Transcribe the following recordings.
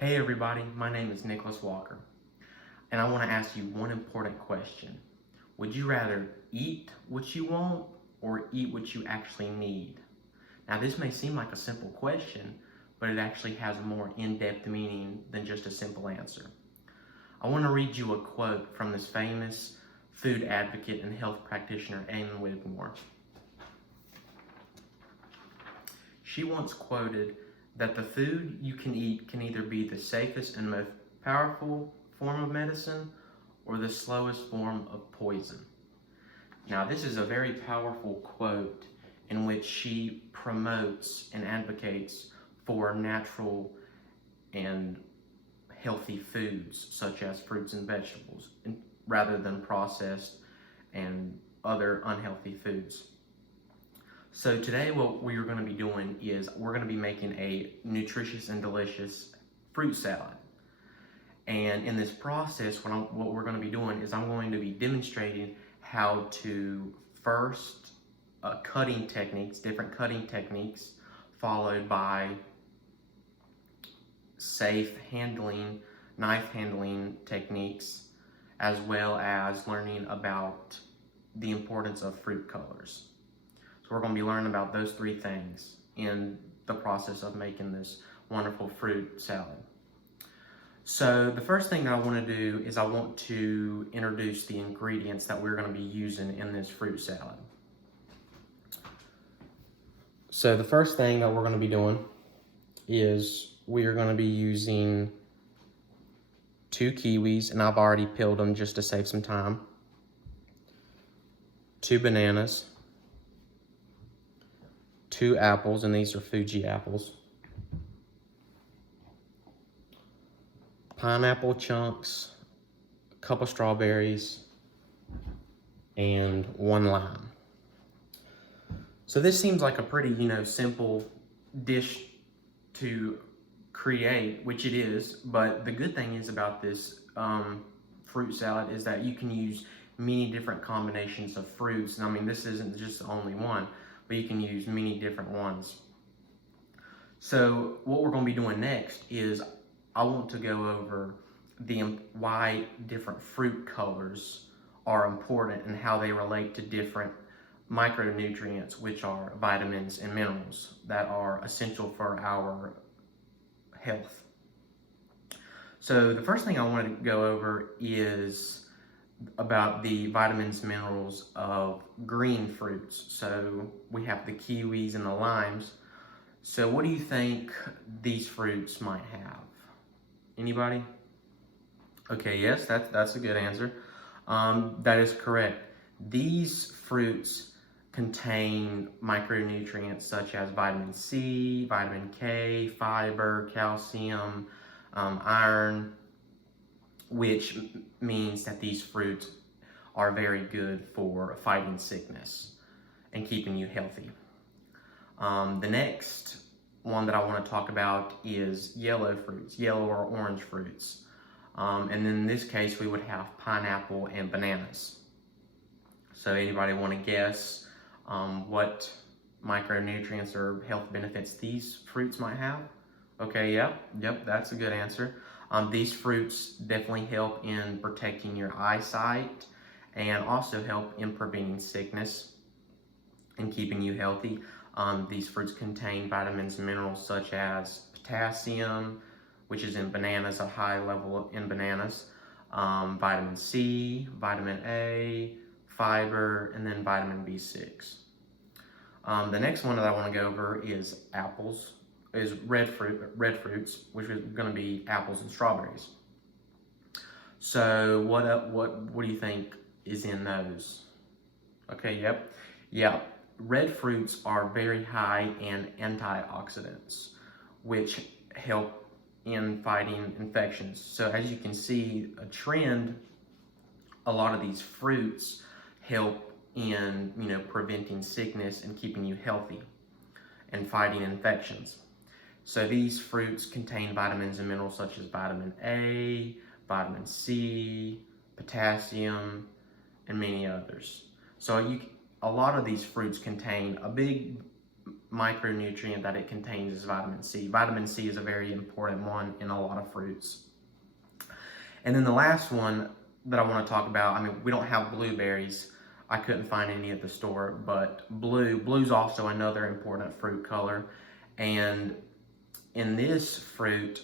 Hey everybody, my name is Nicholas Walker, and I want to ask you one important question. Would you rather eat what you want or eat what you actually need? Now, this may seem like a simple question, but it actually has a more in-depth meaning than just a simple answer. I want to read you a quote from this famous food advocate and health practitioner, Amy Whitmore. She once quoted that the food you can eat can either be the safest and most powerful form of medicine or the slowest form of poison. Now, this is a very powerful quote in which she promotes and advocates for natural and healthy foods such as fruits and vegetables rather than processed and other unhealthy foods. So today what we're going to be doing is we're going to be making a nutritious and delicious fruit salad. And in this process, what we're going to be doing is I'm going to be demonstrating how to first cutting techniques, different cutting techniques, followed by safe handling, knife handling techniques, as well as learning about the importance of fruit colors. So we're going to be learning about those three things in the process of making this wonderful fruit salad. So the first thing that I want to do is I want to introduce the ingredients that we're going to be using in this fruit salad. So the first thing that we're going to be doing is we are going to be using 2 kiwis, and I've already peeled them just to save some time, 2 bananas, 2 apples, and these are Fuji apples, pineapple chunks, a couple strawberries, and 1 lime. So this seems like a pretty, simple dish to create, which it is, but the good thing is about this fruit salad is that you can use many different combinations of fruits. And I mean, this isn't just the only one, but you can use many different ones. So what we're going to be doing next is I want to go over why different fruit colors are important and how they relate to different micronutrients, which are vitamins and minerals that are essential for our health. So the first thing I want to go over is about the vitamins and minerals of green fruits. So we have the kiwis and the limes. So what do you think these fruits might have? Anybody? Okay, yes, that's a good answer. That is correct. These fruits contain micronutrients such as vitamin C, vitamin K, fiber, calcium, iron, which means that these fruits are very good for fighting sickness and keeping you healthy. The next one that I want to talk about is yellow fruits, yellow or orange fruits. And then in this case, we would have pineapple and bananas. So anybody want to guess what micronutrients or health benefits these fruits might have? Okay, yep, that's a good answer. These fruits definitely help in protecting your eyesight and also help in preventing sickness and keeping you healthy. These fruits contain vitamins and minerals such as potassium, which is in bananas, a high level in bananas, vitamin C, vitamin A, fiber, and then vitamin B6. The next one that I want to go over is red fruits, which is going to be apples and strawberries. So what do you think is in those? Okay, yeah. Red fruits are very high in antioxidants, which help in fighting infections. So as you can see, a lot of these fruits help in preventing sickness and keeping you healthy and fighting infections. So these fruits contain vitamins and minerals such as vitamin A, vitamin C, potassium, and many others. So a lot of these fruits contain a big micronutrient that it contains is vitamin C. Vitamin C is a very important one in a lot of fruits. And then the last one that I want to talk about, I mean, we don't have blueberries. I couldn't find any at the store, but blue's also another important fruit color. And in this fruit,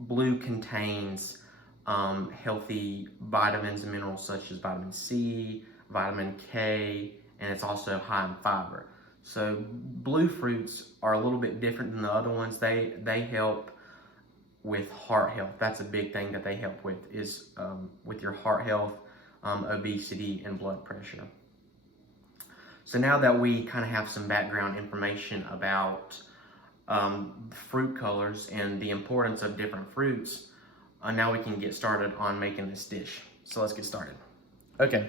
blue contains healthy vitamins and minerals such as vitamin C, vitamin K, and it's also high in fiber. So blue fruits are a little bit different than the other ones. They help with heart health. That's a big thing that they help with, is with your heart health, obesity, and blood pressure. So now that we kind of have some background information about fruit colors and the importance of different fruits, now we can get started on making this dish. So let's get started. Okay.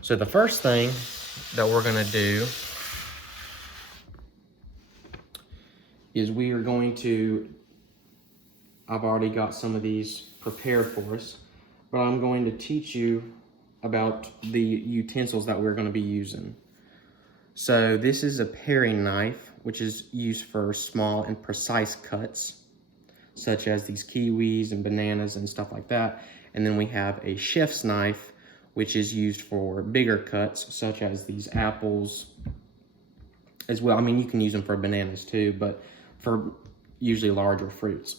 So the first thing that we're gonna do is we are going to, I've already got some of these prepared for us, but I'm going to teach you about the utensils that we're going to be using. So this is a paring knife, which is used for small and precise cuts, such as these kiwis and bananas and stuff like that. And then we have a chef's knife, which is used for bigger cuts, such as these apples as well. I mean, you can use them for bananas too, but for usually larger fruits.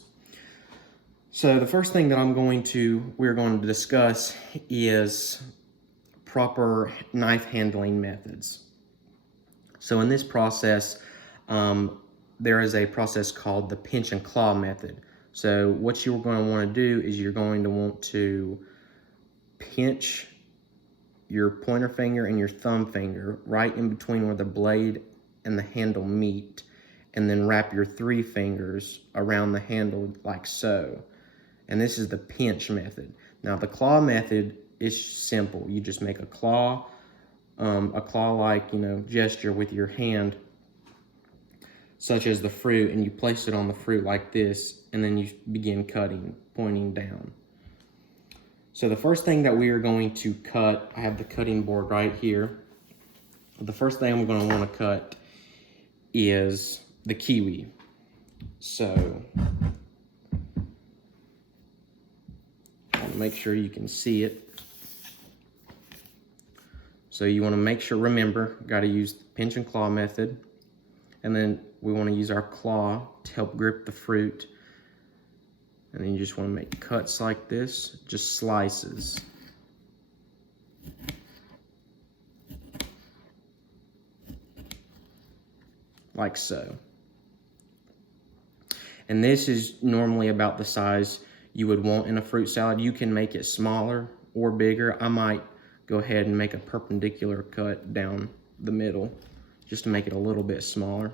So the first thing that we're going to discuss is proper knife handling methods. So in this process, there is a process called the pinch and claw method. So what you're going to want to do is you're going to want to pinch your pointer finger and your thumb finger right in between where the blade and the handle meet, and then wrap your 3 fingers around the handle like so. And this is the pinch method. Now the claw method is simple. You just make a claw-like, gesture with your hand, such as the fruit, and you place it on the fruit like this, and then you begin cutting, pointing down. So the first thing that we are going to cut, I have the cutting board right here. The first thing I'm going to want to cut is the kiwi. So make sure you can see it. So you want to make sure, remember, got to use the pinch and claw method. And then we want to use our claw to help grip the fruit. And then you just want to make cuts like this, just slices. Like so. And this is normally about the size you would want in a fruit salad. You can make it smaller or bigger. I might go ahead and make a perpendicular cut down the middle just to make it a little bit smaller.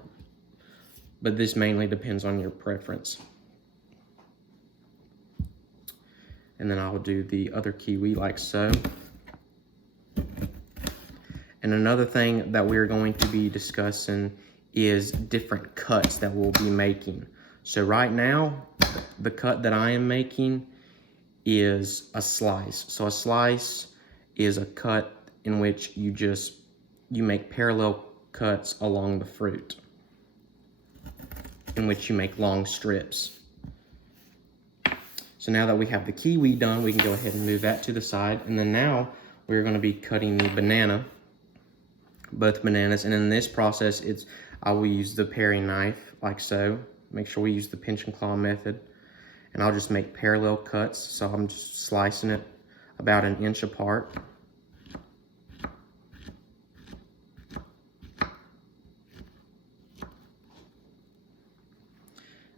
But this mainly depends on your preference. And then I'll do the other kiwi like so. And another thing that we're going to be discussing is different cuts that we'll be making. So right now, the cut that I am making is a slice. So a slice is a cut in which you make parallel cuts along the fruit, in which you make long strips. So now that we have the kiwi done, we can go ahead and move that to the side. And then now we're going to be cutting the banana, both bananas. And in this process, I will use the paring knife like so. Make sure we use the pinch and claw method. And I'll just make parallel cuts. So I'm just slicing it about 1 inch apart.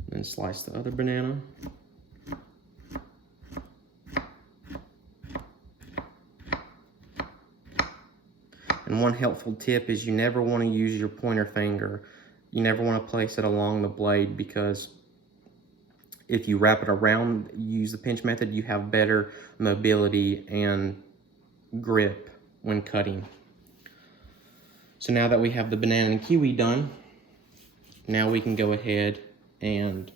Then slice the other banana. And one helpful tip is you never want to use your pointer finger. You never want to place it along the blade, because if you wrap it around, use the pinch method, you have better mobility and grip when cutting. So now that we have the banana and kiwi done, now we can go ahead and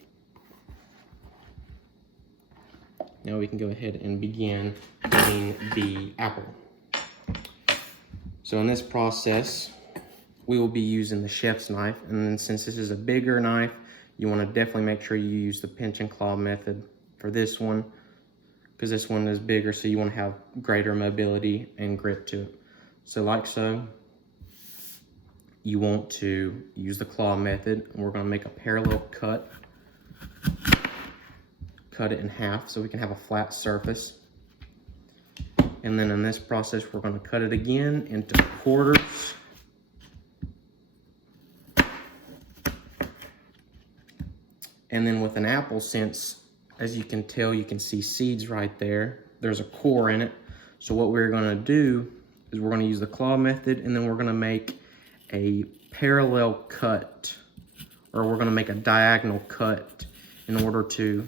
begin cutting the apple. So in this process, we will be using the chef's knife. And then since this is a bigger knife, you want to definitely make sure you use the pinch and claw method for this one, because this one is bigger, so you want to have greater mobility and grip to it. So like so, you want to use the claw method, and we're going to make a parallel cut. Cut it in half so we can have a flat surface. And then in this process, we're going to cut it again into quarters. And then with an apple, since as you can tell, you can see seeds right there, there's a core in it. So what we're going to do is we're going to use the claw method, and then we're going to make a parallel cut, or we're going to make a diagonal cut in order to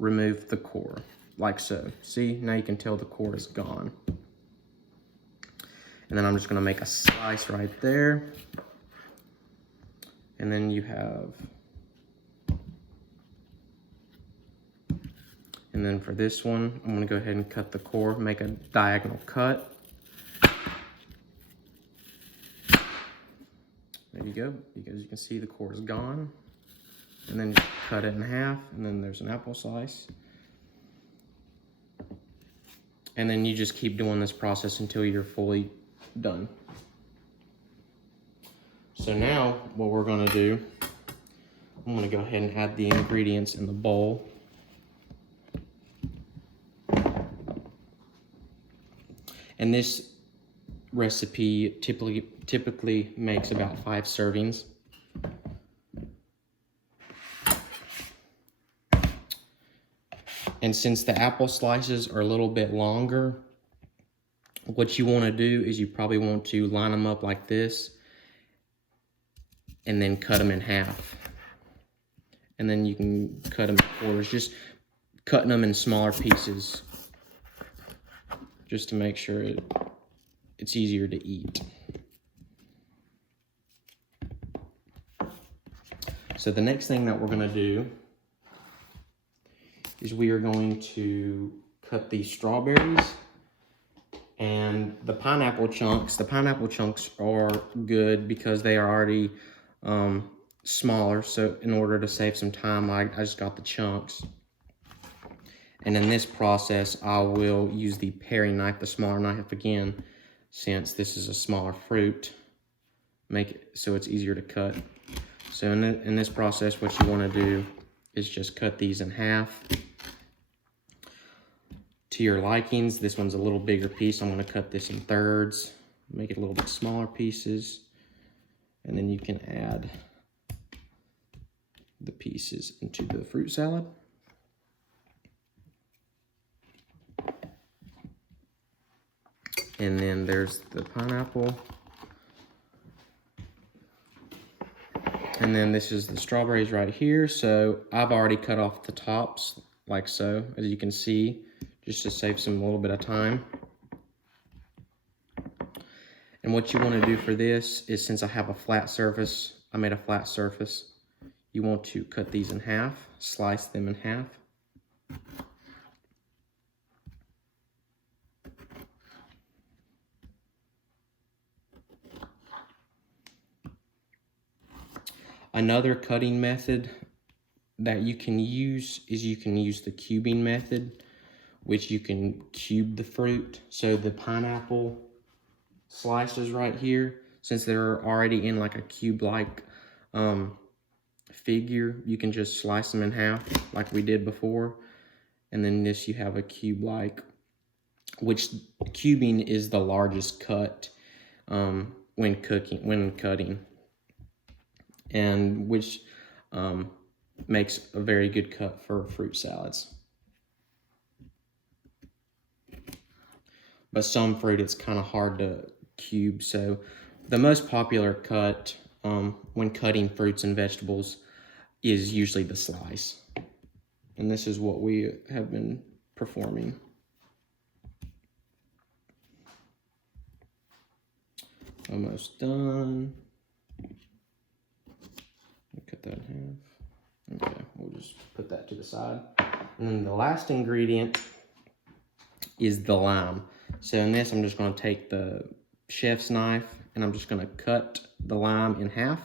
remove the core, like so. See, now you can tell the core is gone. And then I'm just going to make a slice right there. And then you have, and then for this one, I'm going to go ahead and cut the core, make a diagonal cut. There you go, because you can see the core is gone. And then just cut it in half, and then there's an apple slice. And then you just keep doing this process until you're fully done. So now what we're gonna do, I'm gonna go ahead and add the ingredients in the bowl. And this recipe typically makes about 5 servings. And since the apple slices are a little bit longer, what you want to do is you probably want to line them up like this and then cut them in half. And then you can cut them in quarters, just cutting them in smaller pieces just to make sure it's easier to eat. So the next thing that we're going to do is we are going to cut these strawberries and the pineapple chunks. The pineapple chunks are good because they are already smaller. So in order to save some time, I just got the chunks. And in this process, I will use the paring knife, the smaller knife again, since this is a smaller fruit, make it so it's easier to cut. So in this process, what you want to do is just cut these in half to your likings. This one's a little bigger piece. I'm going to cut this in thirds, make it a little bit smaller pieces, and then you can add the pieces into the fruit salad. And then there's the pineapple. And then this is the strawberries right here. So I've already cut off the tops like so, as you can see, just to save some little bit of time. And what you want to do for this is, since I have a flat surface, I made a flat surface, you want to cut these in half, slice them in half. Another cutting method that you can use is you can use the cubing method, which you can cube the fruit. So the pineapple slices right here, since they're already in like a cube-like figure, you can just slice them in half like we did before. And then this, you have a cube-like, which cubing is the largest cut when cutting. And which makes a very good cut for fruit salads. But some fruit, it's kind of hard to cube. So the most popular cut when cutting fruits and vegetables is usually the slice. And this is what we have been performing. Almost done. Cut that in half. Okay, we'll just put that to the side. And then the last ingredient is the lime. So in this, I'm just going to take the chef's knife and I'm just gonna cut the lime in half.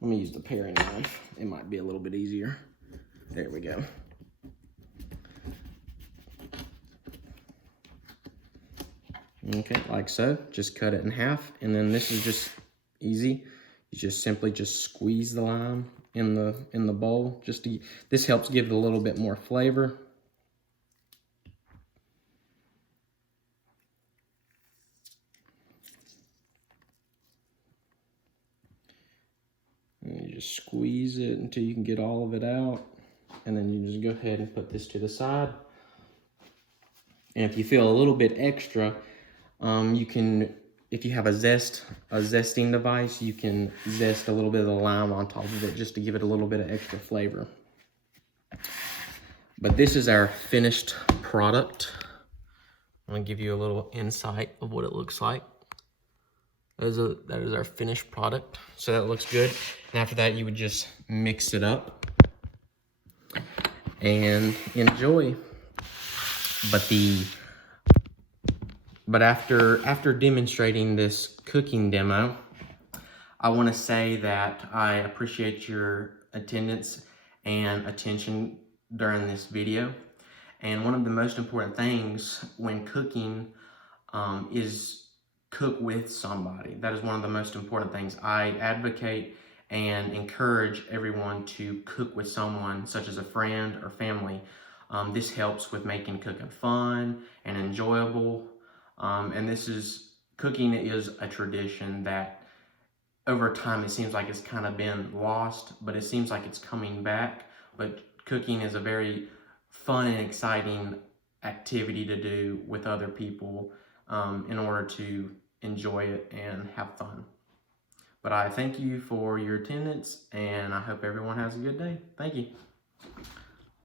Let me use the paring knife. It might be a little bit easier. There we go. Okay, like so. Just cut it in half, and then this is just easy. You just simply just squeeze the lime in the bowl. This helps give it a little bit more flavor. And you just squeeze it until you can get all of it out. And then you just go ahead and put this to the side. And if you feel a little bit extra, you can, if you have a zesting device, you can zest a little bit of the lime on top of it just to give it a little bit of extra flavor. But this is our finished product. I'm gonna give you a little insight of what it looks like. That is our finished product. So that looks good. And after that, you would just mix it up and enjoy. But after demonstrating this cooking demo, I want to say that I appreciate your attendance and attention during this video. And one of the most important things when cooking is cook with somebody. That is one of the most important things. I advocate and encourage everyone to cook with someone, such as a friend or family. This helps with making cooking fun and enjoyable. And cooking is a tradition that over time it seems like it's kind of been lost, but it seems like it's coming back. But cooking is a very fun and exciting activity to do with other people in order to enjoy it and have fun. But I thank you for your attendance, and I hope everyone has a good day. Thank you.